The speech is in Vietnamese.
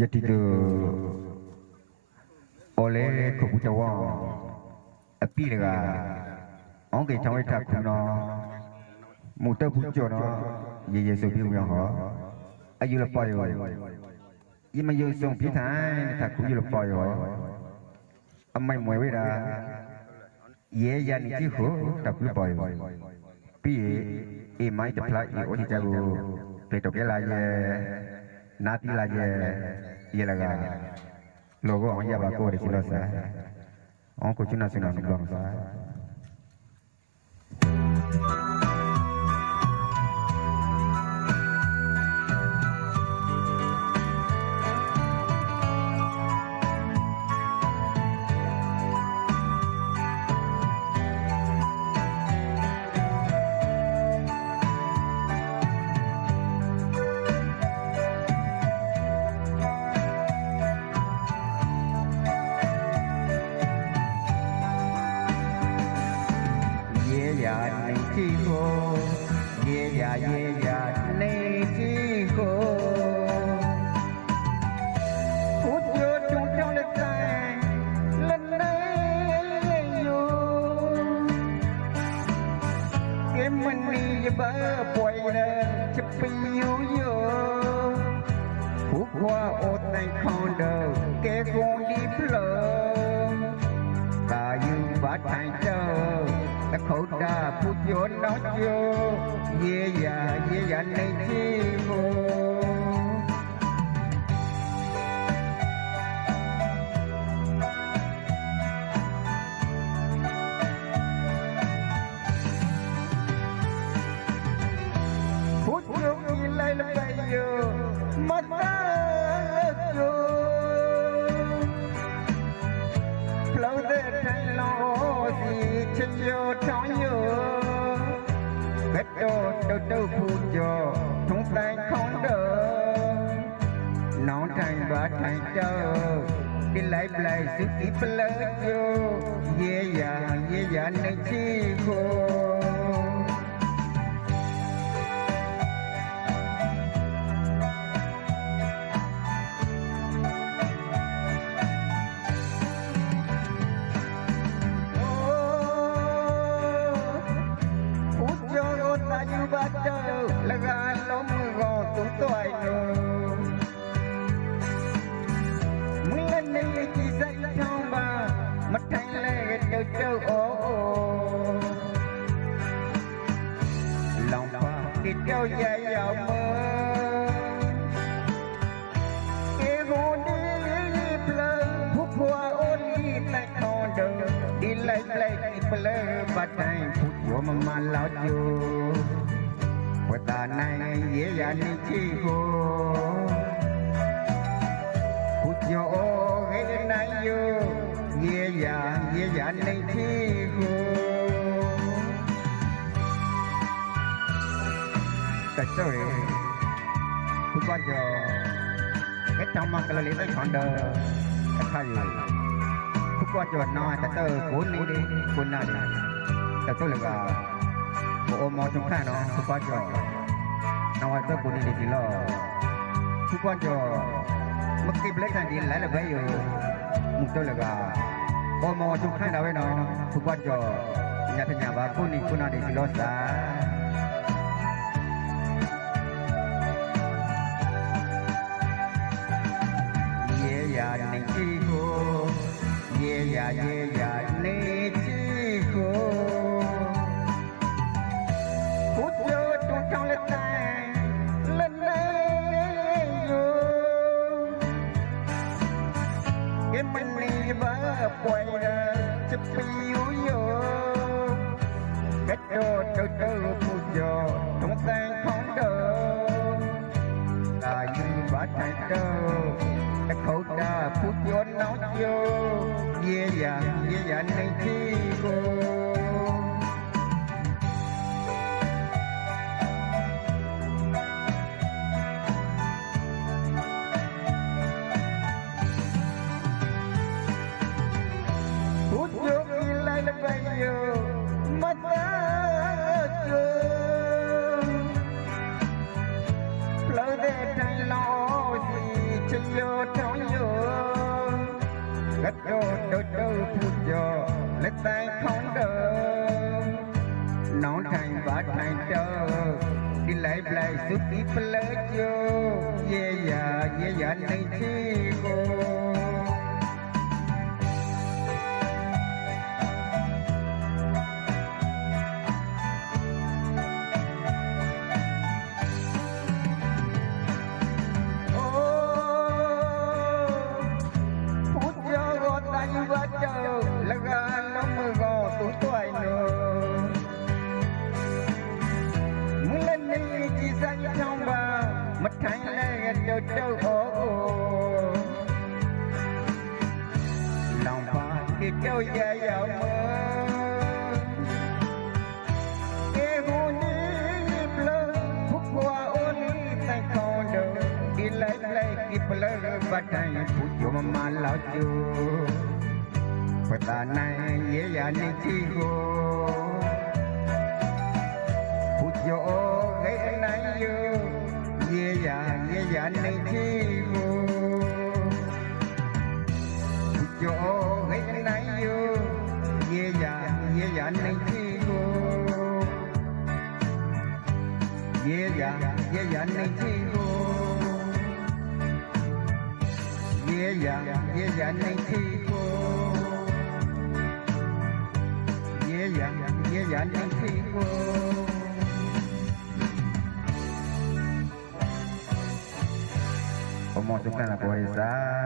ယတိတအော်လေခုပူတဝအပိရကအောင်ကေချောင်းဝိထခုနောမူတဘူးကျော်နော်ရေရေစုပ်ပြုံးရောဟောအယူလပေါ်ရောယမယုံဆုံးပြထိုင်တခုယူလပေါ်ရောအမိုင်မွေဝိတာရေရနိတိဟု नाती लागे ये लगा। लोगों। हम ये बात को रिचिलो सा और कुछ ना सुना हम लोग सा បើពួយណែជិពីយូយោពួកគួអូនណៃខោដោកែគូនឌីផ្លោតាយូបាត់ថៃចោតខោដាពុជយោណោយោយេយ៉ាយេយ៉ាណៃជីគូ yo trong yo Bếp đô đô đô phụ yo Thông tay không đô Nó thành Đi เจ้าโอ้ลองฟังที่เจ้าใหญ่ยาวมือเอโมนี้เพลิงผู้ผัวโอนี่แต่อนดิมดิไลไลเพลิงบัดใจผู้ผัวมัมาล้วอยู่ปตาในเยียนิจิโกพุทโยเฮนายโยเยีย அன்னைக்கே கச்சவே புகாஜோ கச்சமங்கலில் கொண்ட கச்சாயோ புகாஜோ நான் தத்த கோனி கொன்னாடி தத்தலுகா bộ mò trong khai nó không quan trọng nó là tôi cũng đi chỉ lo không quan trọng mất cái black này đi lại là bây giờ một tôi là gà ôm mò trong khai nào với nó phút qua chuột nhà thằng nhà bà cuốn đi cuốn nào đi chỉ lo xa. Ye ya ne chi ko ye ya ye ya ne chi ko phút yo tu trong lên tay lên đây yo cái mình đi vỡ quay ra, chụp yêu yo cái đồ đồ đồ phút yo trong tay không đâu là như bát tay đâu cái khẩu đà phút vô nấu vô dễ dàng dễ dàng này chi cô ಬಾಕಾಯ್ತೋ Dilai blai suki pelaju Ye ya ye ya nai chi เจ้าใหญ่ยาวมือ เอหูนี้เปลือทุกว่าโอนี้แต่คอเดินกินเลยเลยกินเปลือบัดให้ผู้ชมมาเล่าจูปตาในเยียนิจิโกผู้ชมเอ้ไหนอยู่เยียเยียนิจิโก 예야 예야 내키고 예야 예야 내키고 예야 예야 내키고 Omo tukana kwa isa